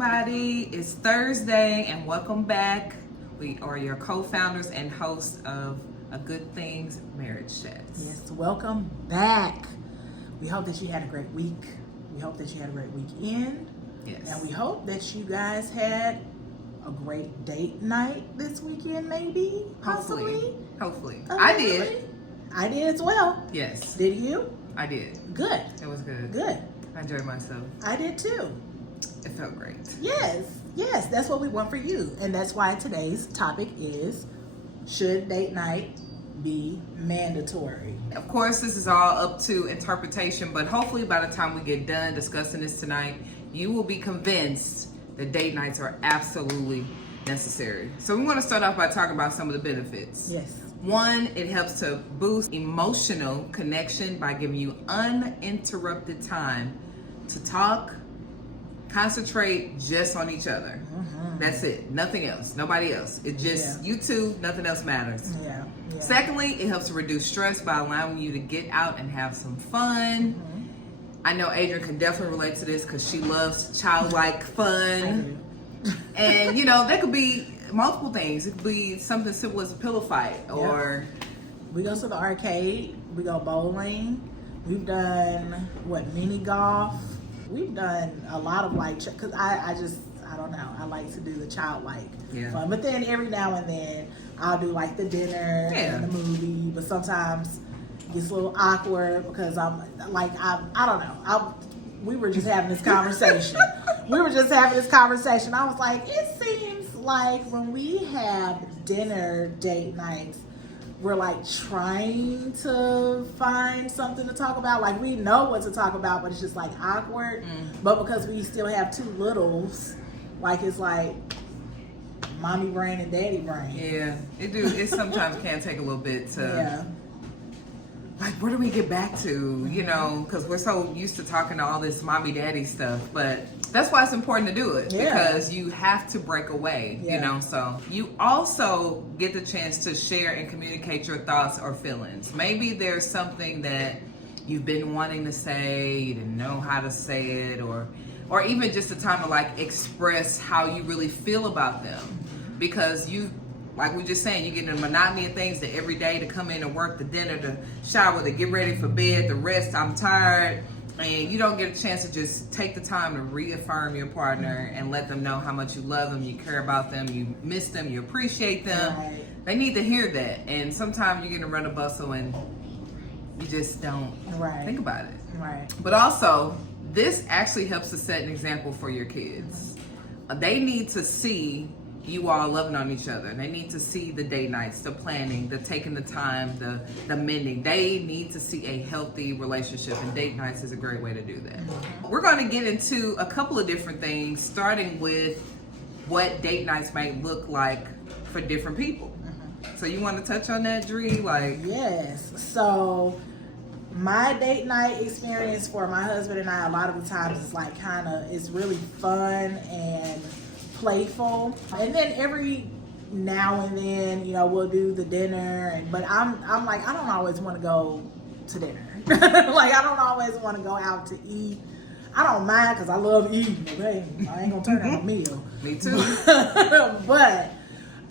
everybody. It's Thursday and welcome back. We are your co-founders and hosts of A Good Things Marriage Chats. Yes, welcome back. We hope that you had a great week. We hope that you had a great weekend. Yes. And we hope that you guys had a great date night this weekend, maybe. Hopefully. Allegedly. I did. I did as well. Yes. Did you? I did. Good. It was good. Good. I enjoyed myself. I did too. It felt great. Yes, that's what we want for you. And that's why today's topic is, should date night be mandatory? Of course, this is all up to interpretation, but hopefully by the time we get done discussing this tonight, you will be convinced that date nights are absolutely necessary. So we want to start off by talking about some of the benefits. Yes. One, it helps to boost emotional connection by giving you uninterrupted time to talk, concentrate just on each other. Mm-hmm. That's it. Nothing else. Nobody else. It just you two. Nothing else matters. Yeah. Secondly, it helps to reduce stress by allowing you to get out and have some fun. Mm-hmm. I know Adrian can definitely relate to this because she loves childlike fun. And that could be multiple things. It could be something simple as a pillow fight, or we go to the arcade, we go bowling, we've done mini golf. We've done a lot of because I don't know, I like to do the childlike fun. But then every now and then I'll do the dinner and the movie, but sometimes it gets a little awkward because I don't know. We were just having this conversation. I was like, it seems like when we have dinner date nights, we're trying to find something to talk about. We know what to talk about, but it's just awkward. But because we still have two littles, it's mommy brain and daddy brain. Yeah, it sometimes can take a little bit to where do we get back to, because we're so used to talking to all this mommy daddy stuff, but that's why it's important to do it, because you have to break away, so you also get the chance to share and communicate your thoughts or feelings. Maybe there's something that you've been wanting to say, you didn't know how to say it, or even just a time to express how you really feel about them, because you, like we just saying, you get in the monotony of things that every day to come in and work, the dinner, the shower, to get ready for bed, the rest, I'm tired, and you don't get a chance to just take the time to reaffirm your partner and let them know how much you love them, you care about them, you miss them, you appreciate them. Right. They need to hear that, and sometimes you get in a run of bustle and you just don't think about it. Right. But also, this actually helps to set an example for your kids. They need to see you all loving on each other. They need to see the date nights, the planning, the taking the time, the mending. They need to see a healthy relationship, and date nights is a great way to do that. We're going to get into a couple of different things, starting with what date nights might look like for different people. So you want to touch on that, Dree? Yes. So my date night experience for my husband and I, a lot of the times is it's really fun and playful, and then every now and then we'll do the dinner, but I'm I don't always want to go to dinner. I don't always want to go out to eat. I don't mind because I love eating, okay? I ain't gonna turn down a meal. Me too. But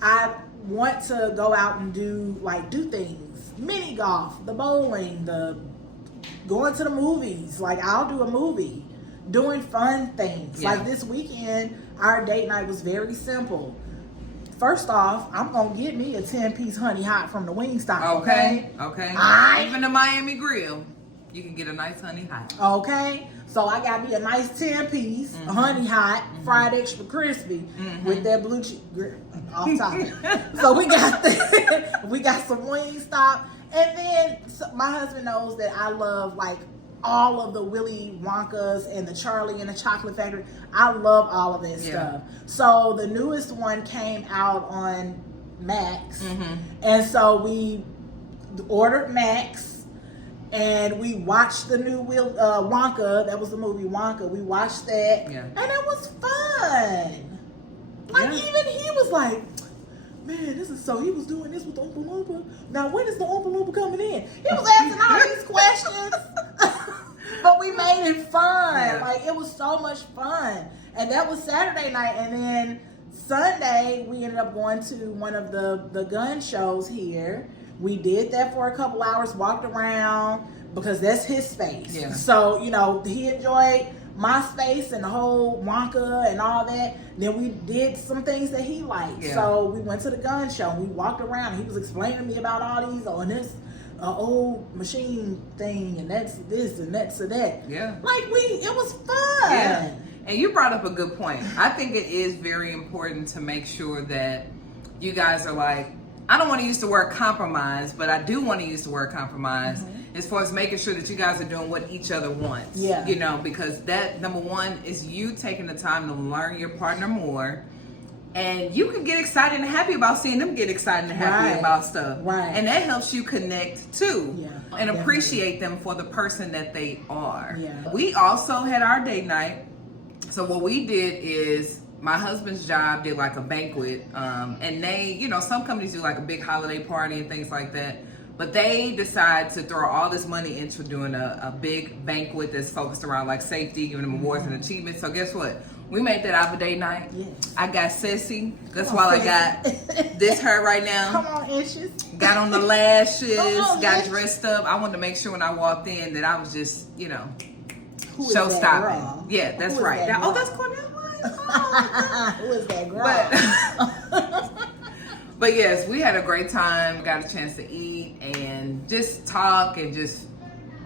I want to go out and do things, mini golf, the bowling, the going to the movies. I'll do a movie, doing fun things. This weekend, our date night was very simple. First off, I'm gonna get me a 10-piece honey hot from the Wingstop. Okay. Even the Miami Grill, you can get a nice honey hot. Okay. So I got me a nice 10-piece honey hot, fried extra crispy with that blue cheese off topic. So we got that. We got some Wingstop, and then my husband knows that I love all of the Willy Wonkas and the Charlie and the Chocolate Factory. I love all of that stuff. So the newest one came out on Max, and so we ordered Max, and we watched the new Wonka. That was the movie Wonka. We watched that, and it was fun. Even he was like, man, this is so, he was doing this with the Oompa Loompa. Now, when is the Oompa Loompa coming in? He was asking all these questions, but we made it fun. Yeah. Like, it was so much fun. And that was Saturday night. And then Sunday, we ended up going to one of the gun shows here. We did that for a couple hours, walked around, because that's his space. Yeah. So, he enjoyed my space and the whole Wonka and all that. Then we did some things that he liked. Yeah. So we went to the gun show. We walked around. He was explaining to me about all these, and this old machine thing, and that's this and that's that. Yeah. It was fun. Yeah. And you brought up a good point. I think it is very important to make sure that you guys are like, I don't want to use the word compromise, but I do want to use the word compromise as far as making sure that you guys are doing what each other wants. Yeah. Because that, number one, is you taking the time to learn your partner more. And you can get excited and happy about seeing them get excited and happy about stuff. Right. And that helps you connect too. Yeah, and definitely. appreciate them for the person that they are. Yeah. We also had our date night. So what we did is, my husband's job did like a banquet, and they, some companies do like a big holiday party and things like that, but they decide to throw all this money into doing a big banquet that's focused around like safety, giving them awards and achievements. So guess what? We made that our date night. Yes. I got sissy. That's why I got this hair right now. Come on, Inches. Got on the lashes, on, got bitch. dressed up. I wanted to make sure when I walked in that I was just, Who is show that stopping. girl? Yeah, that's Who is right. that Oh, girl? that's Cornell. Who is that girl? But yes, we had a great time. Got a chance to eat and just talk and just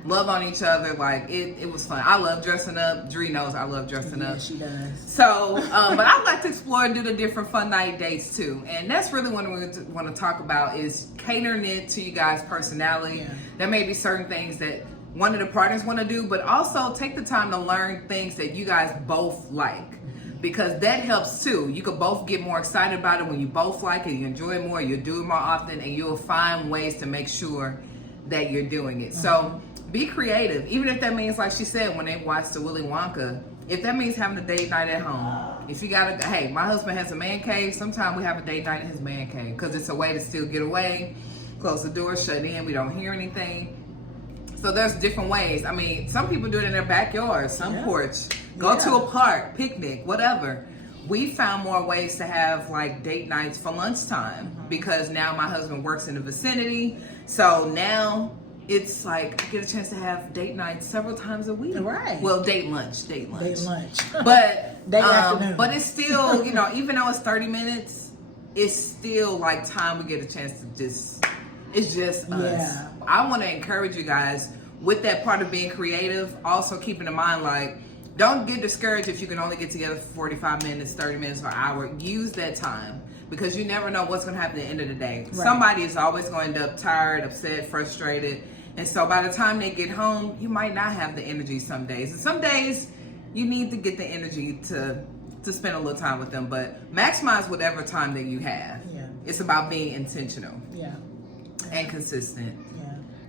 love on each other. Like it was fun. I love dressing up. Dree knows I love dressing up. She does. So, but I like to explore and do the different fun night dates too. And that's really what we want to talk about, is catering it to you guys' personality. Yeah. There may be certain things that one of the partners want to do, but also take the time to learn things that you guys both like. Because that helps too. You could both get more excited about it when you both like it, you enjoy it more, you'll do it more often, and you'll find ways to make sure that you're doing it. So be creative. Even if that means, like she said, when they watch the Willy Wonka, if that means having a date night at home, if you gotta, hey, my husband has a man cave, sometimes we have a date night in his man cave, because it's a way to still get away, close the door, shut in, we don't hear anything. So there's different ways. I mean, some people do it in their backyard, some porch, go to a park, picnic, whatever. We found more ways to have like date nights for lunchtime, because now my husband works in the vicinity. So now it's like I get a chance to have date nights several times a week. Right. Well, date lunch. Date lunch. But afternoon. but it's still, even though it's 30 minutes, it's still like time we get a chance to just, it's just us. Yeah. I want to encourage you guys with that part of being creative, also keeping in mind, like, don't get discouraged if you can only get together for 45 minutes, 30 minutes, or an hour. Use that time, because you never know what's going to happen at the end of the day. Right. Somebody is always going to end up tired, upset, frustrated. And so by the time they get home, you might not have the energy some days. And some days you need to get the energy to spend a little time with them. But maximize whatever time that you have. Yeah. It's about being intentional. Yeah. And consistent.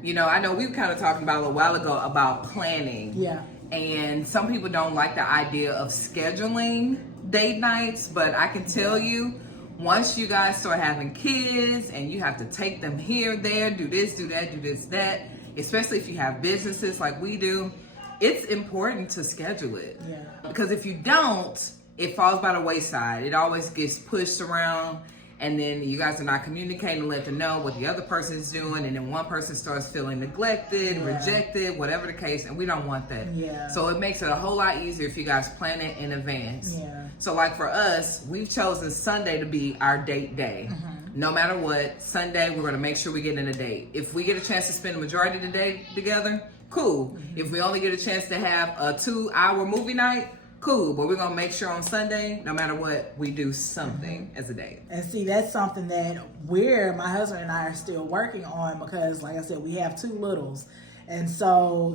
Yeah. I know we were kind of talking about a little while ago about planning. Yeah. And some people don't like the idea of scheduling date nights, but I can tell you, once you guys start having kids and you have to take them here, there, do this, do that, do this, that, especially if you have businesses like we do, it's important to schedule it. Yeah. Because if you don't, it falls by the wayside. It always gets pushed around, and then you guys are not communicating to let them know what the other person is doing, and then one person starts feeling neglected, rejected, whatever the case, and we don't want that. Yeah. So it makes it a whole lot easier if you guys plan it in advance. Yeah. So like for us, we've chosen Sunday to be our date day. No matter what, Sunday we're going to make sure we get in a date. If we get a chance to spend the majority of the day together, cool. If we only get a chance to have a 2-hour movie night, cool. But we're going to make sure on Sunday, no matter what, we do something as a date. And see, that's something that my husband and I are still working on, because like I said, we have 2 littles. And so,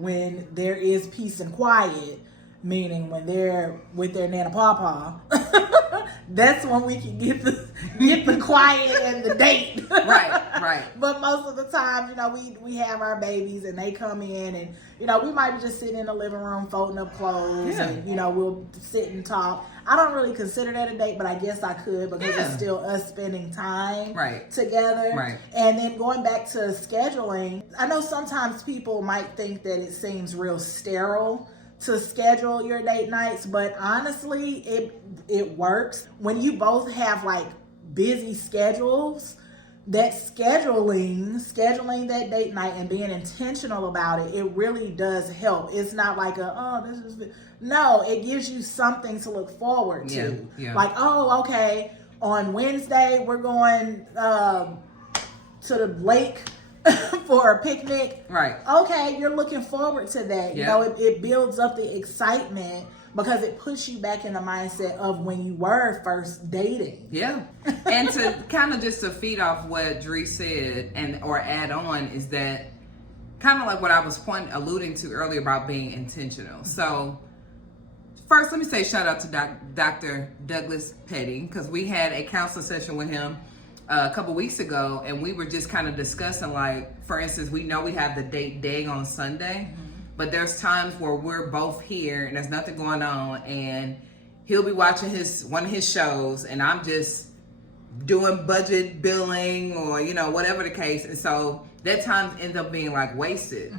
when there is peace and quiet, meaning when they're with their Nana Pawpaw, that's when we can get the quiet and the date. Right. But most of the time, we have our babies and they come in, and we might be just sitting in the living room folding up clothes, and we'll sit and talk. I don't really consider that a date, but I guess I could, because it's still us spending time together. Right. And then going back to scheduling, I know sometimes people might think that it seems real sterile to schedule your date nights, but honestly, it works when you both have like busy schedules. That scheduling that date night and being intentional about it, it really does help. It's not like no, it gives you something to look forward to. Yeah. Like, oh, okay, on Wednesday we're going to the lake for a picnic. Right. Okay, you're looking forward to that. You know, it builds up the excitement because it puts you back in the mindset of when you were first dating. Yeah. And to kind of just to feed off what Dree said or add on is that kind of like what I was alluding to earlier about being intentional. So first, let me say shout out to Dr. Douglas Petty, because we had a counseling session with him a couple weeks ago, and we were just kind of discussing, like, for instance, we know we have the date day on Sunday, but there's times where we're both here and there's nothing going on, and he'll be watching one of his shows, and I'm just doing budget billing or, you know, whatever the case. And so that time ends up being like wasted,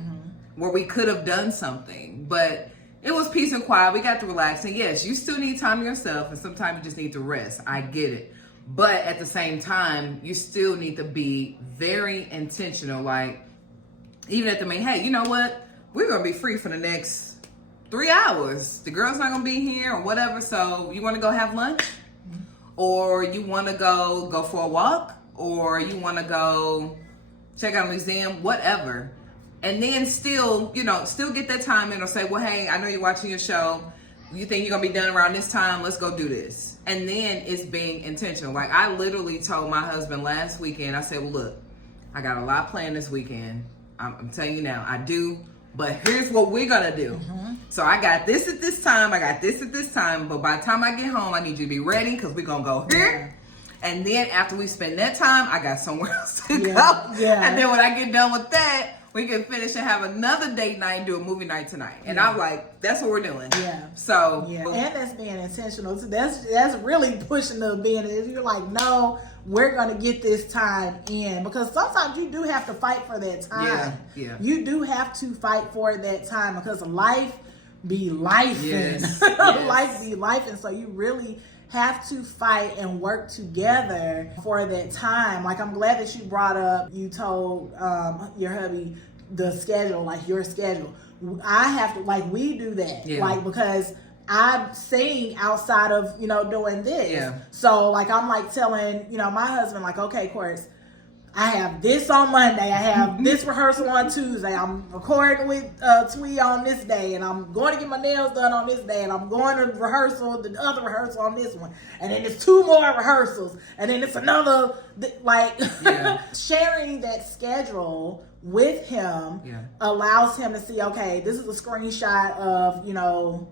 where we could have done something, but it was peace and quiet. We got to relax. And yes, you still need time yourself, and sometimes you just need to rest. I get it. But at the same time, you still need to be very intentional. Like, even at the main, hey, you know what? We're going to be free for the next 3 hours. The girl's not going to be here or whatever. So you want to go have lunch? Or you want to go for a walk? Or you want to go check out a museum? Whatever. And then still get that time in, or say, well, hey, I know you're watching your show. You think you're going to be done around this time? Let's go do this. And then it's being intentional. Like, I literally told my husband last weekend, I said, well, look, I got a lot planned this weekend. I'm telling you now, I do. But here's what we're going to do. So I got this at this time. I got this at this time. But by the time I get home, I need you to be ready, because we're going to go here. And then after we spend that time, I got somewhere else to go. And then when I get done with that, we can finish and have another date night and do a movie night tonight. And I'm like, that's what we're doing. So and that's being intentional. So that's really pushing the being. You're like, no, we're gonna get this time in, because sometimes you do have to fight for that time. You do have to fight for that time, because life be life. Life be life, and so you really have to fight and work together for that time. Like, I'm glad that you brought up, you told your hubby the schedule, like your schedule. I have to, like, we do that, like, because I sing outside of, doing this. So, like, I'm like telling, my husband, like, okay, Quartz, I have this on Monday. I have this rehearsal on Tuesday. I'm recording with Twee on this day, and I'm going to get my nails done on this day, and I'm going to the other rehearsal on this one, and then it's 2 more rehearsals, and then it's another, sharing that schedule with him allows him to see, okay, this is a screenshot of,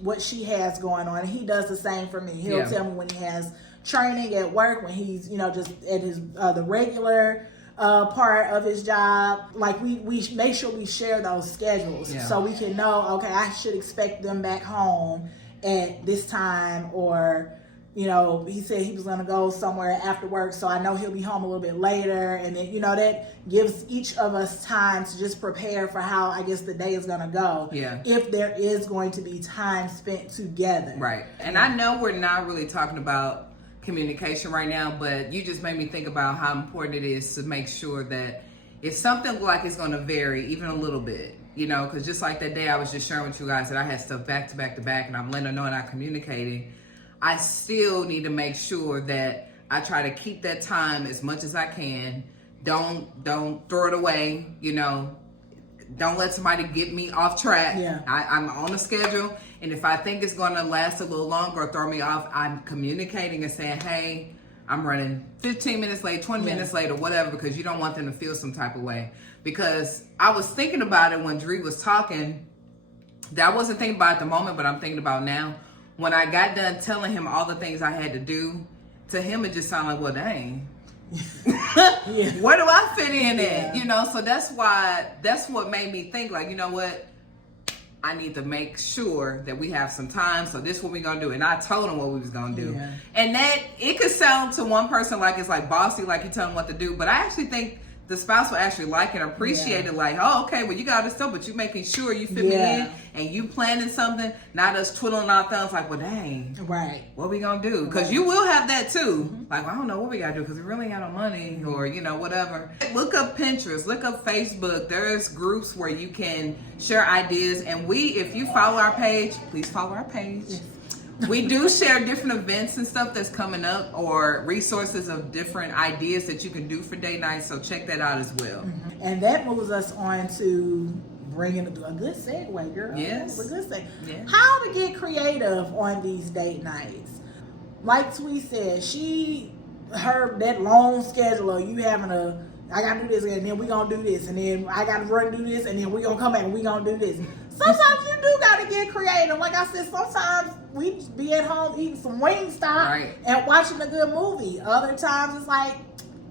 what she has going on, and he does the same for me. He'll tell me when he has training at work, when he's just at his the regular part of his job. Like, we make sure we share those schedules so we can know, okay, I should expect them back home at this time, or he said he was going to go somewhere after work, so I know he'll be home a little bit later, and then that gives each of us time to just prepare for how, I guess, the day is going to go, if there is going to be time spent together. Right. And I know we're not really talking about communication right now, but you just made me think about how important it is to make sure that if something like it's going to vary even a little bit, because just like that day I was just sharing with you guys that I had stuff back to back to back, and I'm letting her know and I'm communicating, I still need to make sure that I try to keep that time as much as I can. Don't throw it away, Don't let somebody get me off track. I'm on a schedule, and if I think it's going to last a little longer or throw me off, I'm communicating and saying, hey, I'm running 15 minutes late, 20 minutes late, or whatever, because you don't want them to feel some type of way. Because I was thinking about it when Dree was talking, that I wasn't thinking about it at the moment, but I'm thinking about now. When I got done telling him all the things I had to do, to him it just sounded like, well, dang. Where do I fit in at? So that's what made me think, like, you know what? I need to make sure that we have some time. So this is what we're going to do. And I told him what we was going to do. And that, it could sound to one person like it's like bossy, like you tell them what to do. But I actually think the spouse will actually like and appreciate it. Like, oh, okay, well, you got this stuff, but you making sure you fit me in, and you planning something, not us twiddling our thumbs like, well, dang, right, what we gonna do? Because you will have that too. Like, well, I don't know what we gotta do because we really ain't got no money, or whatever. Look up Pinterest, look up Facebook. There's groups where you can share ideas, and if you follow our page, please follow our page. We do share different events and stuff that's coming up, or resources of different ideas that you can do for date night. So check that out as well. And that moves us on to bringing a good segue, girl. Yes. A good segue. Yeah. How to get creative on these date nights. Like Tweet said, her that long schedule of you having I gotta do this, and then we gonna do this, and then I gotta run do this, and then we gonna come back and we gonna do this. Sometimes you do gotta get creative. Like I said, sometimes we be at home eating some Wingstop and watching a good movie. Other times it's like,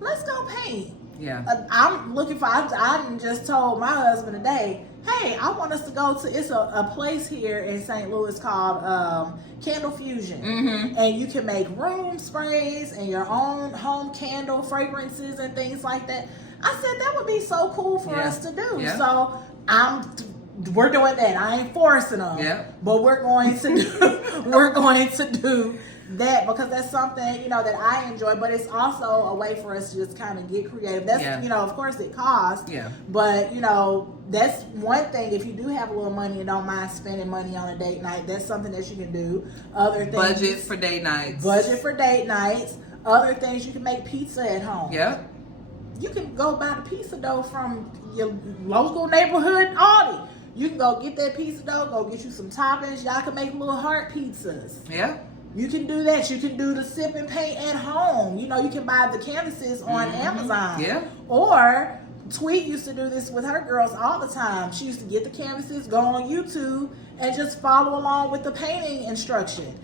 let's go paint. Yeah. I'm looking for, I just told my husband today, hey, I want us to go to, it's a place here in St. Louis called Candle Fusion. And you can make room sprays and your own home candle fragrances and things like that. I said that would be so cool for us to do. Yeah. So we're doing that. I ain't forcing them, but we're going to do that because that's something that I enjoy. But it's also a way for us to just kind of get creative. That's of course it costs. But that's one thing. If you do have a little money and don't mind spending money on a date night, that's something that you can do. Other things, budget for date nights. Other things, you can make pizza at home. You can go buy the pizza dough from your local neighborhood Aldi. You can go get that pizza dough, go get you some toppings. Y'all can make little heart pizzas. You can do that. You can do the sip and paint at home. You can buy the canvases on Amazon. Or Tweet used to do this with her girls all the time. She used to get the canvases, go on YouTube, and just follow along with the painting instruction.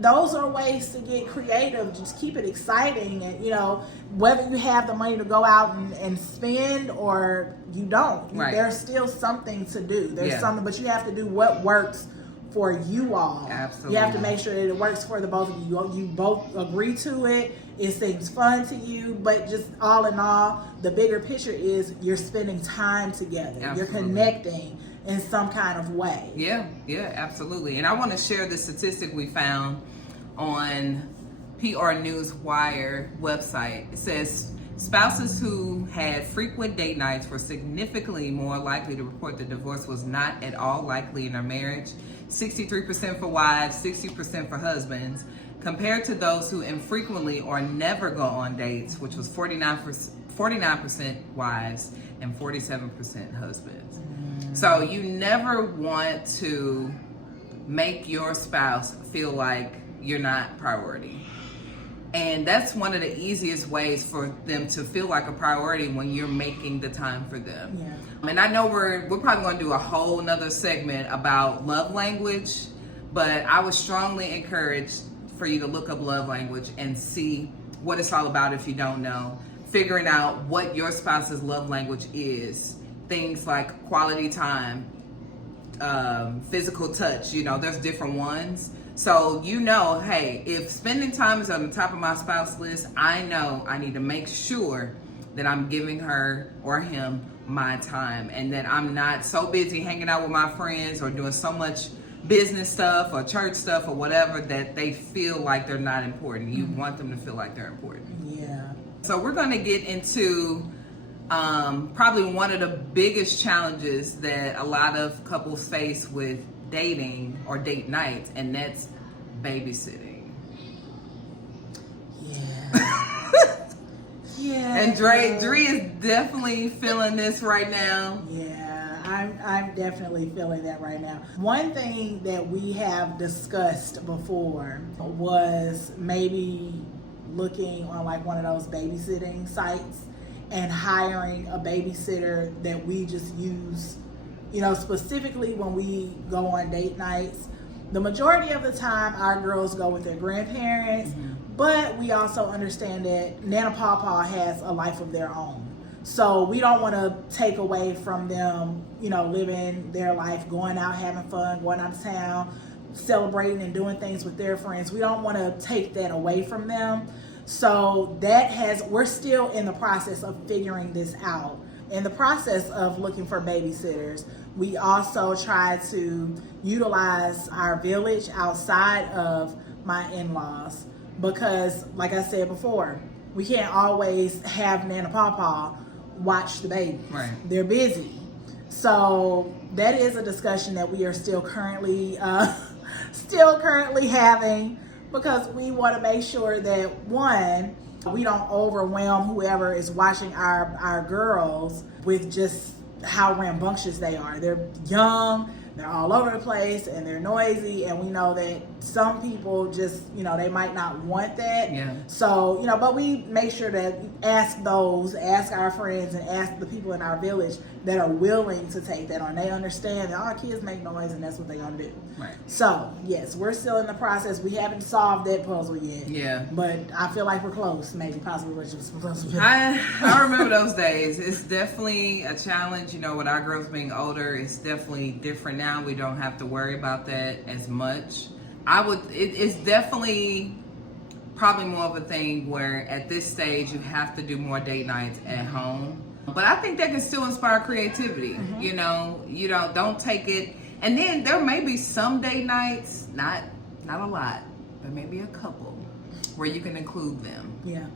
Those are ways to get creative. Just keep it exciting, and whether you have the money to go out and spend or you don't, there's still something to do. There's something, but you have to do what works for you all. Absolutely. You have to make sure that it works for the both of you. You both agree to it. It seems fun to you, but just all in all, the bigger picture is you're spending time together. You're connecting in some kind of way. Yeah, absolutely. And I want to share the statistic we found on PR Newswire website. It says spouses who had frequent date nights were significantly more likely to report that divorce was not at all likely in their marriage. 63% for wives, 60% for husbands, compared to those who infrequently or never go on dates, which was 49% wives and 47% husbands. So you never want to make your spouse feel like you're not priority. And that's one of the easiest ways for them to feel like a priority when you're making the time for them. And I know we're probably going to do a whole nother segment about love language, but I would strongly encourage for you to look up love language and see what it's all about if you don't know. Figuring out what your spouse's love language is. Things like quality time, physical touch, there's different ones. So hey, if spending time is on the top of my spouse list, I know I need to make sure that I'm giving her or him my time, and that I'm not so busy hanging out with my friends or doing so much business stuff or church stuff or whatever that they feel like they're not important. You want them to feel like they're important. So we're going to get into probably one of the biggest challenges that a lot of couples face with dating or date nights, and that's babysitting. And Dre is definitely feeling this right now. I'm definitely feeling that right now. One thing that we have discussed before was maybe looking on like one of those babysitting sites and hiring a babysitter that we just use, specifically when we go on date nights. The majority of the time, our girls go with their grandparents, but we also understand that Nana Pawpaw has a life of their own. So we don't want to take away from them, living their life, going out, having fun, going out of town, celebrating and doing things with their friends. We don't want to take that away from them. So we're still in the process of figuring this out. In the process of looking for babysitters, we also try to utilize our village outside of my in-laws because, like I said before, we can't always have Nana Pawpaw watch the baby. Right. They're busy. So that is a discussion that we are still currently having because we want to make sure that, one, we don't overwhelm whoever is watching our girls with just how rambunctious they are. They're young, they're all over the place, and they're noisy, and we know that some people just, they might not want that. Yeah. So, but we make sure to ask our friends and ask the people in our village that are willing to take that on. They understand that our kids make noise and that's what they're going to do. Right. So, yes, we're still in the process. We haven't solved that puzzle yet. Yeah. But I feel like we're close, maybe possibly we're just close. I remember those days. It's definitely a challenge, with our girls being older. It's definitely different now. We don't have to worry about that as much. It's definitely probably more of a thing where at this stage you have to do more date nights at home. But I think that can still inspire creativity. Mm-hmm. Don't take it. And then there may be some date nights, not a lot, but maybe a couple where you can include them. Yeah.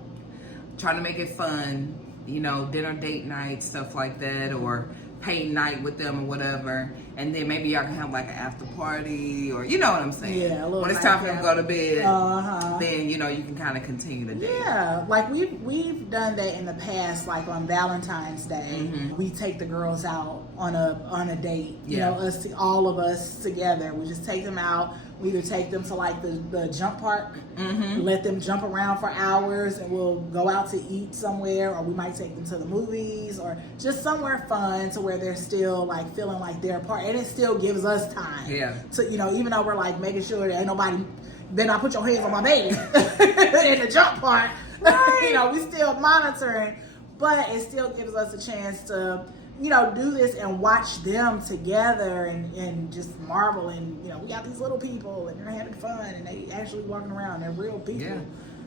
Try to make it fun, dinner date night, stuff like that, or paint night with them or whatever. And then maybe y'all can have like an after party or, you know what I'm saying? Yeah, a little when it's time for them to go to bed, then, you can kind of continue the date. Yeah, like we've done that in the past, like on Valentine's Day. Mm-hmm. We take the girls out on a date, Yeah. all of us together. We just take them out. We either take them to like the jump park, Mm-hmm. let them jump around for hours, and we'll go out to eat somewhere, or we might take them to the movies, or just somewhere fun to where they're still like feeling like they're a part, and it still gives us time. Yeah. So even though we're like making sure that ain't nobody better not put your hands on my baby in the jump part, Right. we still monitoring, but it still gives us a chance to do this and watch them together and just marvel. And we got these little people and they're having fun and they actually walking around. They're real people. Yeah.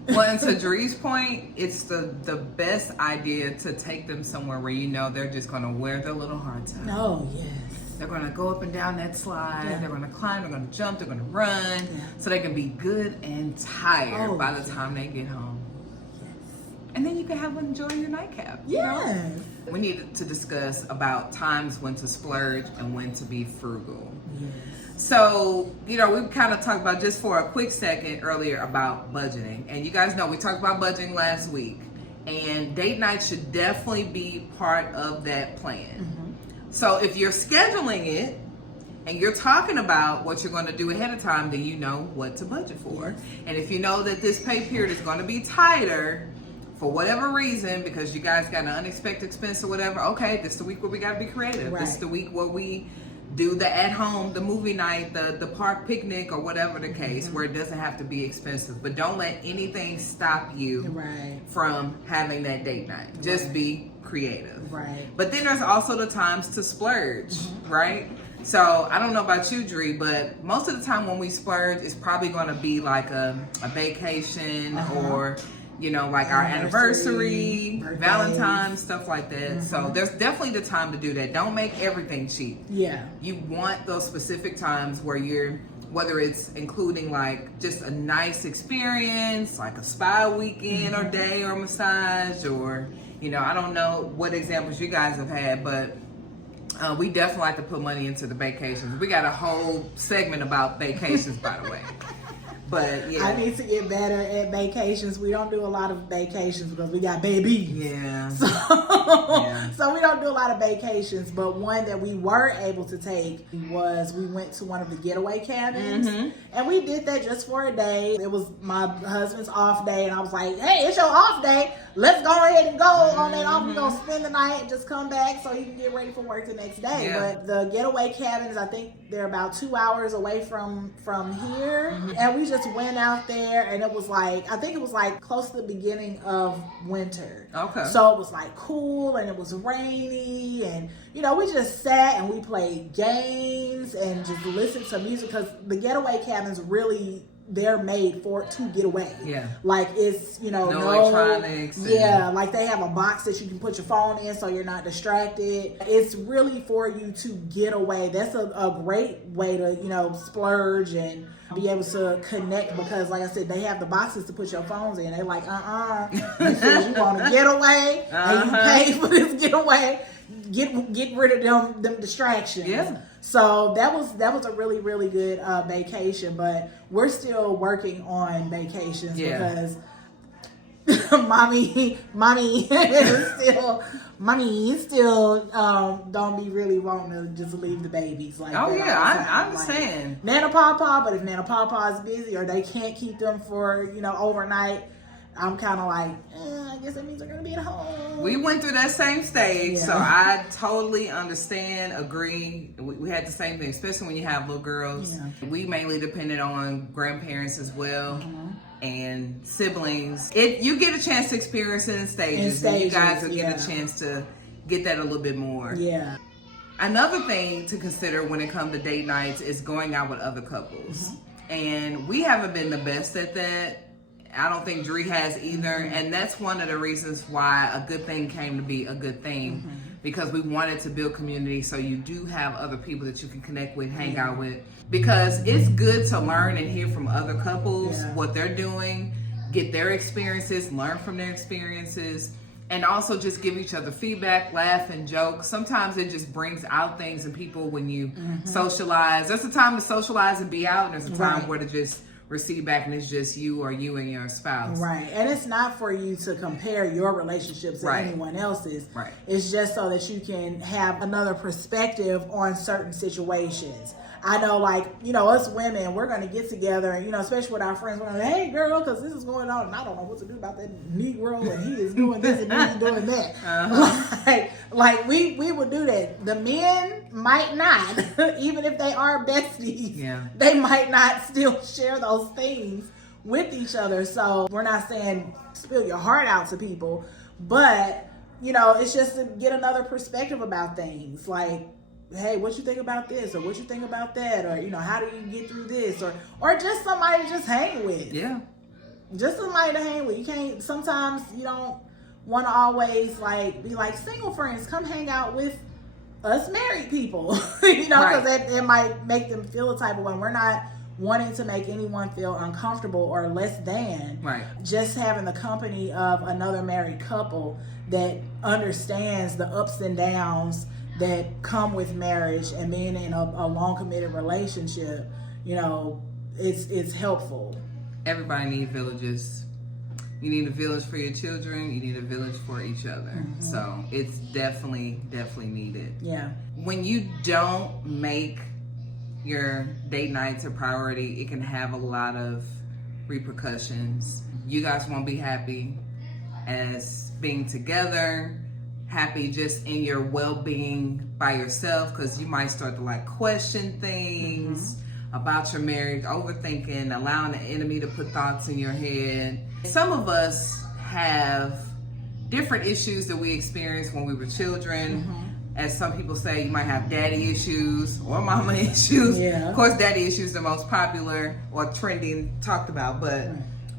Well, and to Dree's point, it's the best idea to take them somewhere where they're just going to wear their little hearts out. Oh yes. They're going to go up and down that slide. Yeah. They're going to climb. They're going to jump. They're going to run. Yeah. So they can be good and tired by the time they get home. And then you can have them enjoy your nightcap. Yes. We need to discuss about times when to splurge and when to be frugal. Yes. So, we kind of talked about just for a quick second earlier about budgeting. And you guys know we talked about budgeting last week. And date night should definitely be part of that plan. Mm-hmm. So if you're scheduling it and you're talking about what you're going to do ahead of time, then you know what to budget for. Yes. And if you know that this pay period is going to be tighter, for whatever reason, because you guys got an unexpected expense or whatever, okay, this is the week where we got to be creative. Right. This is the week where we do the at home, the movie night, the park picnic, or whatever the case, where it doesn't have to be expensive. But don't let anything stop you from having that date night. Just be creative. Right. But then there's also the times to splurge, right? So I don't know about you, Dree, but most of the time when we splurge, it's probably going to be like a vacation or like our anniversary, Valentine's, stuff like that. Mm-hmm. So there's definitely the time to do that. Don't make everything cheap. Yeah. You want those specific times where whether it's including like just a nice experience, like a spa weekend or day or massage, or, I don't know what examples you guys have had, but we definitely like to put money into the vacations. We got a whole segment about vacations, by the way. But yeah, I need to get better at vacations. We don't do a lot of vacations because we got babies. Yeah. So we don't do a lot of vacations. But one that we were able to take was we went to one of the getaway cabins, and we did that just for a day. It was my husband's off day, and I was like, "Hey, it's your off day. Let's go ahead and go on that off. We're gonna spend the night and just come back so he can get ready for work the next day." Yeah. But the getaway cabins, I think they're about 2 hours away from here, and we just went out there, and it was like, I think it was like close to the beginning of winter. Okay. So it was like cool, and it was rainy, and we just sat and we played games and just listened to music, because the getaway cabins really they're made to get away. Yeah. Like it's, no electronics. Yeah, like they have a box that you can put your phone in so you're not distracted. It's really for you to get away. That's a great way to, splurge and be able to connect, because like I said, they have the boxes to put your phones in. They're like, because you want to get away and you pay for this getaway. Get rid of them distractions. Yeah. So that was a really, really good vacation, but we're still working on vacations because mommy still don't be really wanting to just leave the babies like that. I understand. Like, Nana Papa, but if Nana Papa is busy or they can't keep them for overnight, I'm kind of like, I guess that means they're going to be at home. We went through that same stage, so I totally understand, agree. We had the same thing, especially when you have little girls. Yeah. We mainly depended on grandparents as well and siblings. You get a chance to experience it in stages and you guys will get a chance to get that a little bit more. Yeah. Another thing to consider when it comes to date nights is going out with other couples. And we haven't been the best at that. I don't think Dree has either, and that's one of the reasons why a good thing came to be a good thing, because we wanted to build community so you do have other people that you can connect with, hang out with, because it's good to learn and hear from other couples what they're doing, get their experiences, learn from their experiences, and also just give each other feedback, laugh and joke. Sometimes it just brings out things in people when you socialize. There's a time to socialize and be out, and there's a time where to just receive back and it's just you and your spouse. Right. And it's not for you to compare your relationships to anyone else's. Right. It's just so that you can have another perspective on certain situations. I know, like, us women, we're going to get together, and, especially with our friends, we're going to hey, girl, because this is going on, and I don't know what to do about that Negro, and he is doing this, and he's doing that. Like we would do that. The men might not, even if they are besties, they might not still share those things with each other. So we're not saying spill your heart out to people, but, it's just to get another perspective about things. Like, hey, what you think about this, or what you think about that, or how do you get through this, or just somebody to just hang with. Yeah, just somebody to hang with. You can't. Sometimes you don't want to always be like single friends. Come hang out with us married people, because that might make them feel a type of way. We're not wanting to make anyone feel uncomfortable or less than. Right. Just having the company of another married couple that understands the ups and downs that come with marriage and being in a long committed relationship, it's helpful. Everybody needs villages. You need a village for your children. You need a village for each other. So it's definitely needed. Yeah. When you don't make your date nights a priority, it can have a lot of repercussions. You guys won't be happy as being together, happy just in your well-being by yourself, because you might start to question things about your marriage, overthinking, allowing the enemy to put thoughts in your head. Some of us have different issues that we experienced when we were children. As some people say, you might have daddy issues or mama issues. Yeah. Of course, daddy issues are the most popular or trending talked about, but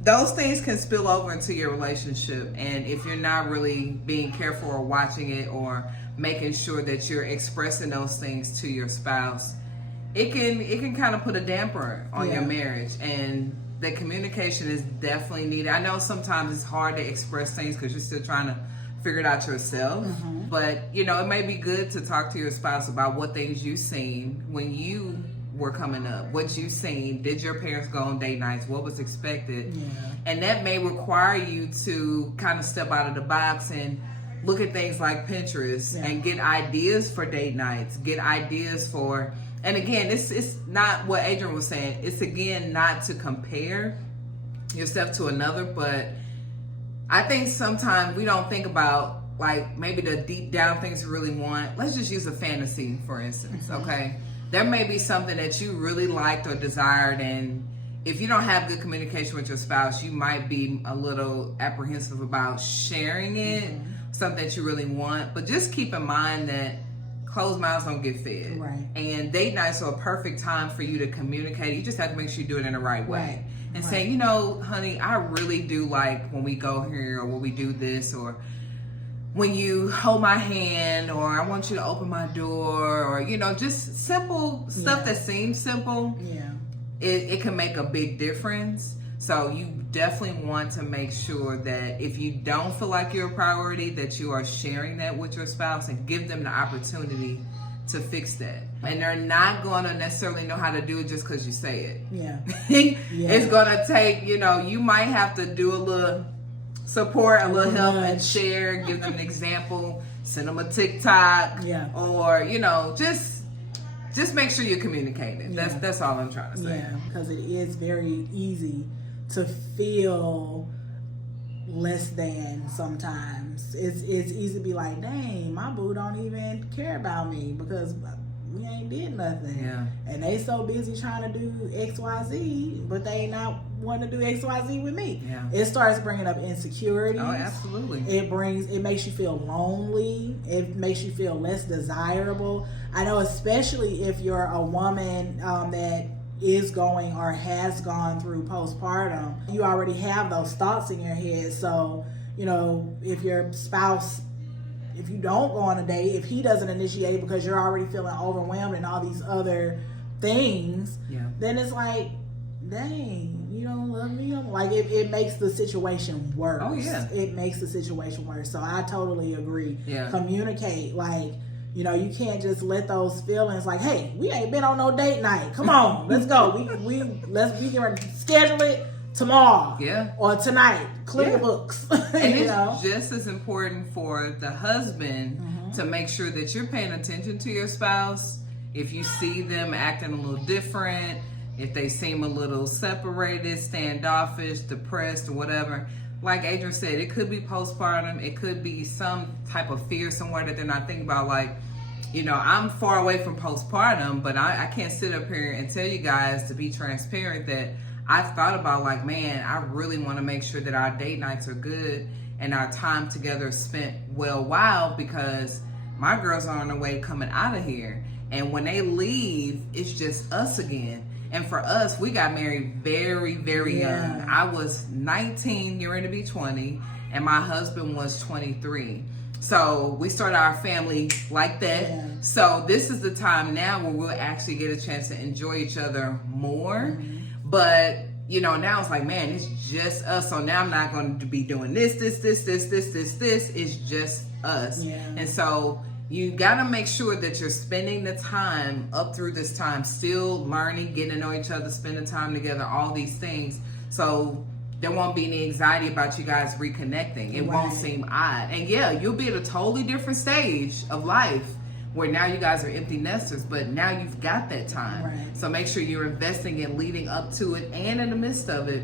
those things can spill over into your relationship. And if you're not really being careful or watching it or making sure that you're expressing those things to your spouse, it can kind of put a damper on your marriage. And the communication is definitely needed. I know sometimes it's hard to express things because you're still trying to figure it out yourself. But, it may be good to talk to your spouse about what things you've seen when you were coming up, what you seen. Did your parents go on date nights? What was expected? And that may require you to kind of step out of the box and look at things like Pinterest and get ideas for date nights, get ideas for, and again, it's not what Adrian was saying. It's again, not to compare yourself to another, but I think sometimes we don't think about maybe the deep down things we really want. Let's just use a fantasy, for instance, okay? There may be something that you really liked or desired, and if you don't have good communication with your spouse, you might be a little apprehensive about sharing it, something that you really want. But just keep in mind that closed mouths don't get fed. Right. And date nights are a perfect time for you to communicate. You just have to make sure you do it in the right way. and say, you know, honey, I really do like when we go here, or when we do this, or when you hold my hand, or I want you to open my door, or, you know, just simple stuff that seems simple. Yeah. It can make a big difference. So you definitely want to make sure that if you don't feel like you're a priority, that you are sharing that with your spouse and give them the opportunity to fix that. And they're not going to necessarily know how to do it just because you say it. Yeah. It's going to take, you know, you might have to do a little support, a little help, and share, give them an example, send them a TikTok, or, you know, just make sure you're communicating. That's all I'm trying to say. Yeah, because it is very easy to feel less than sometimes. It's easy to be like, dang, my boo don't even care about me because we ain't did nothing. Yeah. And they so busy trying to do XYZ, but they not want to do XYZ with me. Yeah. It starts bringing up insecurities. Oh, absolutely. It makes you feel lonely. It makes you feel less desirable. I know, especially if you're a woman that is going or has gone through postpartum, you already have those thoughts in your head. So, you know, if your spouse, if you don't go on a date, if he doesn't initiate because you're already feeling overwhelmed and all these other things, then it's like, dang, you don't love me. Like, it makes the situation worse. Oh, yeah. It makes the situation worse. So I totally agree. Yeah. Communicate. Like, you know, you can't just let those feelings like, hey, we ain't been on no date night. Come on, let's go. We can schedule it tomorrow. Yeah. Or tonight. Clear the books. And it's just as important for the husband to make sure that you're paying attention to your spouse. If you see them acting a little different, if they seem a little separated, standoffish, depressed, or whatever. Like Adrian said, it could be postpartum. It could be some type of fear somewhere that they're not thinking about. Like, you know, I'm far away from postpartum, but I can't sit up here and tell you guys, to be transparent, that I've thought about, like, man, I really want to make sure that our date nights are good and our time together is spent well, because my girls are on their way coming out of here. And when they leave, it's just us again. And for us, we got married very, very young. I was 19, you're going to be 20, and my husband was 23. So we started our family like that. Yeah. So this is the time now where we'll actually get a chance to enjoy each other more. But, you know, now it's like, man, it's just us. So now I'm not going to be doing this. It's just us. Yeah. And so you got to make sure that you're spending the time up through this time, still learning, getting to know each other, spending time together, all these things. So there won't be any anxiety about you guys reconnecting. It won't seem odd. And yeah, you'll be at a totally different stage of life where now you guys are empty nesters, but now you've got that time. Right. So make sure you're investing in leading up to it and in the midst of it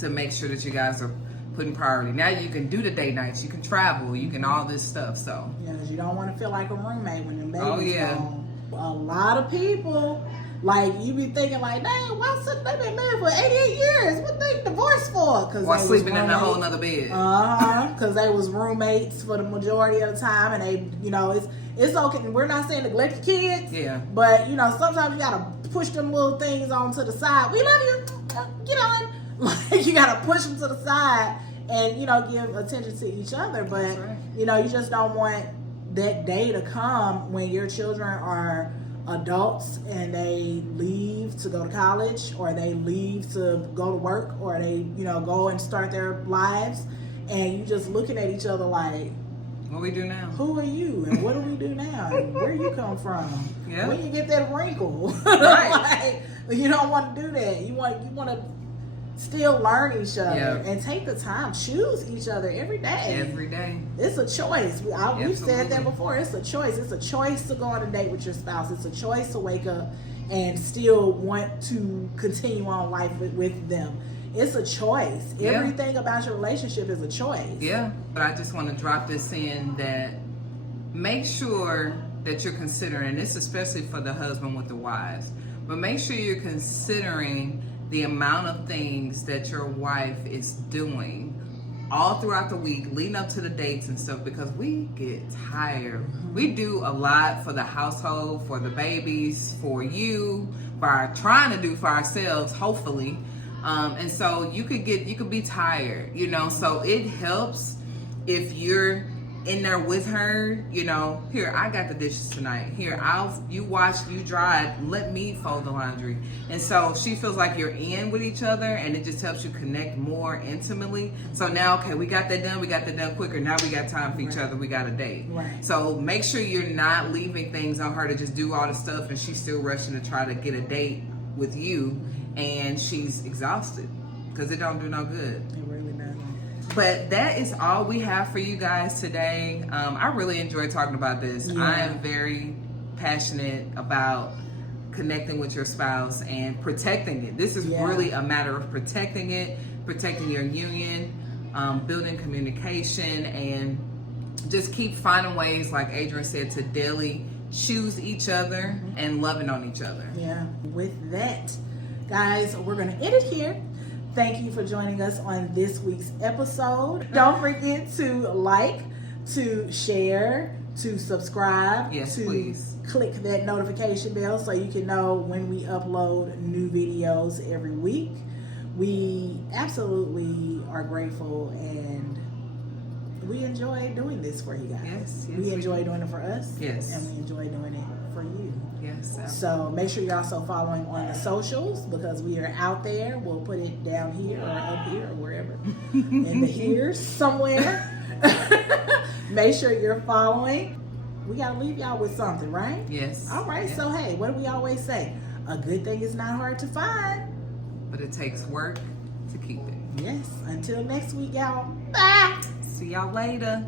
to make sure that you guys are putting priority. Now you can do the date nights, you can travel, you can all this stuff. So yeah, because you don't want to feel like a roommate when the baby's gone. A lot of people, like, you be thinking like, dang, why they been married for 88 years? What they divorced for? Because or sleeping in a whole nother bed. Because they was roommates for the majority of the time, and they, you know, it's okay. We're not saying neglect your kids. Yeah. But, you know, sometimes you gotta push them little things onto the side. We love you. Get on. Like, you gotta push them to the side and, you know, give attention to each other. But, you know, you just don't want that day to come when your children are adults and they leave to go to college, or they leave to go to work, or they, you know, go and start their lives, and you just looking at each other like, what we do now? Who are you? And what do we do now? And where you come from? Yeah. When you get that wrinkle? Right. Like, you don't want to do that. You want to still learn each other and take the time. Choose each other every day. Every day. It's a choice. We've said that before. It's a choice. It's a choice to go on a date with your spouse. It's a choice to wake up and still want to continue on life with them. It's a choice. Yeah. Everything about your relationship is a choice. Yeah. But I just want to drop this in that make sure that you're considering, this especially for the husband with the wives, but make sure you're considering the amount of things that your wife is doing all throughout the week leading up to the dates and stuff, because we get tired. We do a lot for the household, for the babies, for you, trying to do for ourselves, hopefully. And so you could be tired, you know, so it helps if you're in there with her, you know, here, I got the dishes tonight. Here, you wash, you dry, let me fold the laundry. And so she feels like you're in with each other, and it just helps you connect more intimately. So now, okay, we got that done quicker. Now we got time for each other. We got a date. Right. So make sure you're not leaving things on her to just do all the stuff, and she's still rushing to try to get a date with you, and she's exhausted because it don't do no good. It really doesn't. But that is all we have for you guys today. I really enjoyed talking about this. Yeah. I am very passionate about connecting with your spouse and protecting it. This is really a matter of protecting it, protecting your union, building communication, and just keep finding ways, like Adrian said, to daily choose each other and loving on each other. Yeah. With that, guys, we're going to end it here. Thank you for joining us on this week's episode. Don't forget to like, to share, to subscribe, Yes, to please. Click that notification bell so you can know when we upload new videos every week. We absolutely are grateful, and we enjoy doing this for you guys. Yes, we enjoy doing it for us. Yes. And we enjoy doing it for you. Yes. So make sure you're also following on the socials, because we are out there. We'll put it down here or up here or wherever. In the here's somewhere. Make sure you're following. We got to leave y'all with something, right? Yes. All right. Yes. So, hey, what do we always say? A good thing is not hard to find. But it takes work to keep it. Yes. Until next week, y'all. Bye. See y'all later.